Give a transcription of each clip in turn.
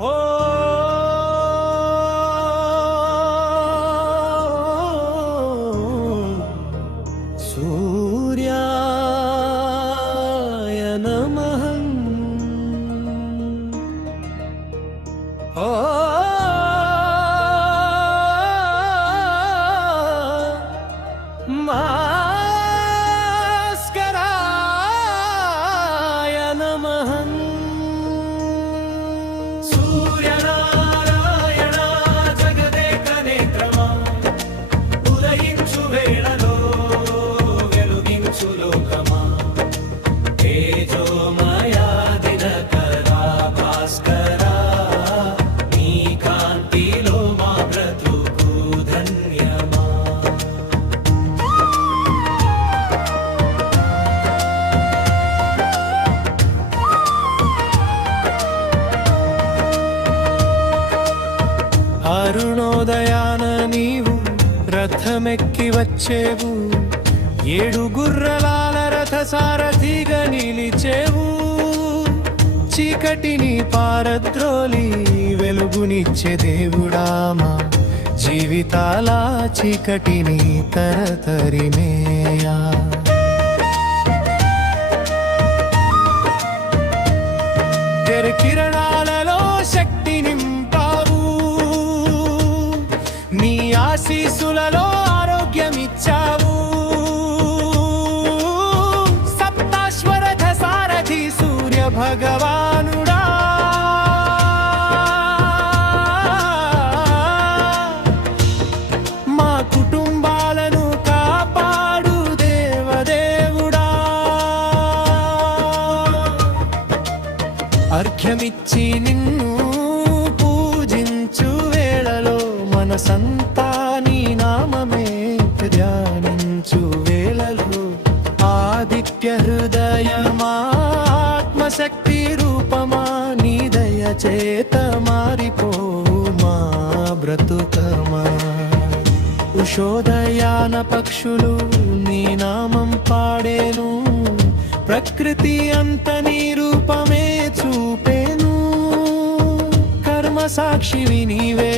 ఓ సూర్యాయ నమః ఓ భాస్కరాయ నమః సూర్యనారాయణ జగదేక నేత్రమా ఉదయించు వేళలో వెలుగించు లోకమా తేజోమయా దినకరా భాస్కరా నీ కాంతిలో మా బ్రతుకు ధన్యమా అరుణోదయాన నీవు రథమెక్కి వచ్చేవు ఏడు గుర్రలాల రథ సారథిగా నిలిచేవు చీకటిని పారద్రోలి వెలుగునిచ్చే దేవుడామా జీవితాల చీకటిని తరతరిమేయా తెర కిరణాలలో శక్తి నింపావు నీ ఆశీసులలో ఆరోగ్యమిచ్చావు సప్తాశ్వరథ సారథి సూర్య భగవానుడా మా కుటుంబాలను కాపాడు దేవదేవుడా అర్ఘ్యమిచ్చి నిన్ను పూజించు వేళలో మనసంతా నీ నామమే ధ్యానించు వేళలో ఆదిత్య హృదయమా ఆత్మశక్తి రూపమా నీ దయ చేత మారిపోవు మా బ్రతుకమా ఉషోదయాన పక్షులు నీ నామం పాడేను ప్రకృతి అంత నీ రూపమే చూపేను కర్మ సాక్షివి నీవే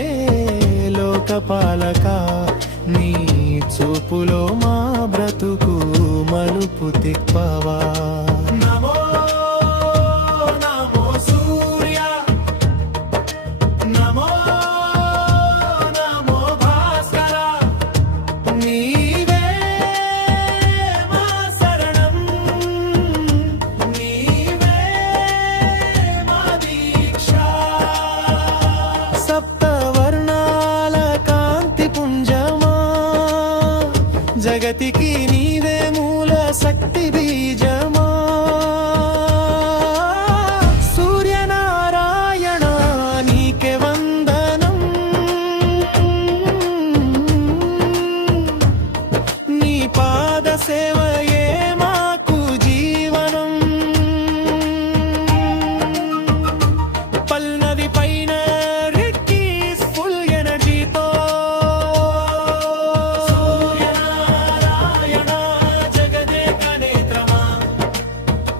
లోకపాలక నీ చూపులో మా బ్రతుకు మలుపు తిప్పవా నమో నమో సూర్య నమో నమో భాస్కర నీవే మా శరణం నీవే మా దీక్ష సప్తవర్ణాల కాంతి పుంజమా జగతికి నీవే మూల శక్తి బీజమా సూర్యనారాయణ నీకే వందనం నీ పాద సేవయే మాకు జీవనం పల్నది పైన రెక్కి ఫుల్ ఎనర్జీతో సూర్యనారాయణ జగదేక నేత్రమా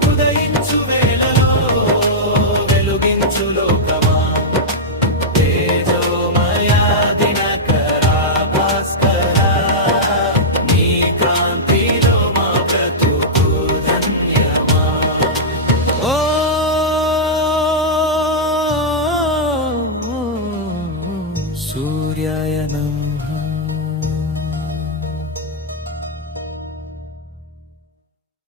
ఉదయించు వేళలో వెలుగించు లోకమా తేజోమయా దినకరా భాస్కరా నీ కాంతిలో మా బ్రతుకు ధన్యమా ఓ సూర్యాయ నమః